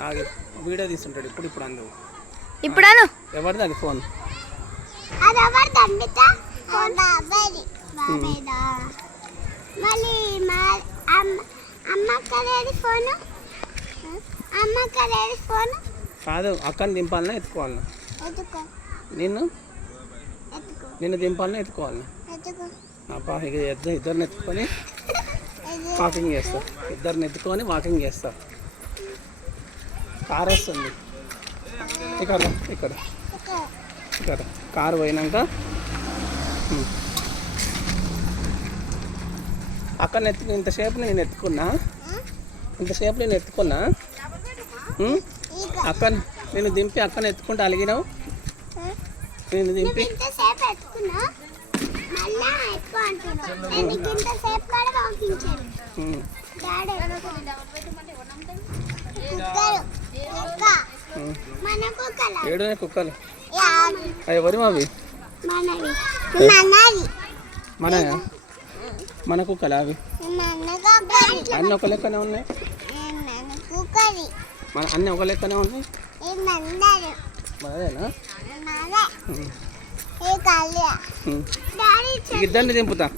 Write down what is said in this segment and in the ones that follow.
ఆగి వీడియో తీస్తుంటాడు ఇప్పుడు అందుకు ఇప్పుడాను ఎవరిది అది ఫోన్ కాదు అక్కని దింపాలన్నా ఎత్తుకోవాలన్నా నిన్ను దింపాలన్నా ఎత్తుకోవాలన్నా అబ్బా ఇక ఇద్దరిని ఎత్తుకొని వాకింగ్ చేస్తా ఇద్దరిని ఎత్తుకొని వాకింగ్ చేస్తా కారు వస్తుంది ఇక్కడ ఇక్కడ ఇక్కడ కారు పోయినాక అక్కడ ఇంతసేపు నేను ఎత్తుకున్నా అక్క నేను దింపి అక్కని ఎత్తుకుంటూ అలిగినావు నేను దింపి ఏడునే కుక్కలు ఎవరి అవి మన కుక్కలు అవి అన్నీ ఒక లెక్కనే ఉన్నాయి అన్నీ ఒక లెక్కనే ఉన్నాయి మనదేనా ఇద్దరిని దింపుతా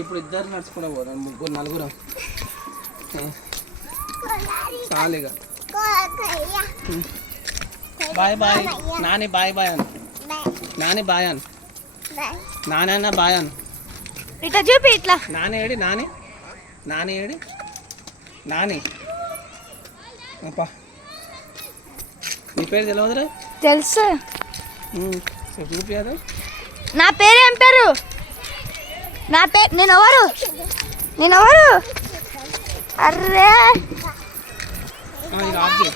ఇప్పుడు ఇద్దరు నడుచుకుంటూ పోదాం ముగ్గురు నలుగురం చాలుగా bye bye Nani bye bye అను నాన్న బాయ్ అను ఇట్లా చూపి ఇట్లా నాని ఏడి నాని అప్పా నీ పేరు తెలియదురా తెలుసు చూపియాదా నా పేరు ఏం పేరు నా పేరు నేనెవరు అర్రే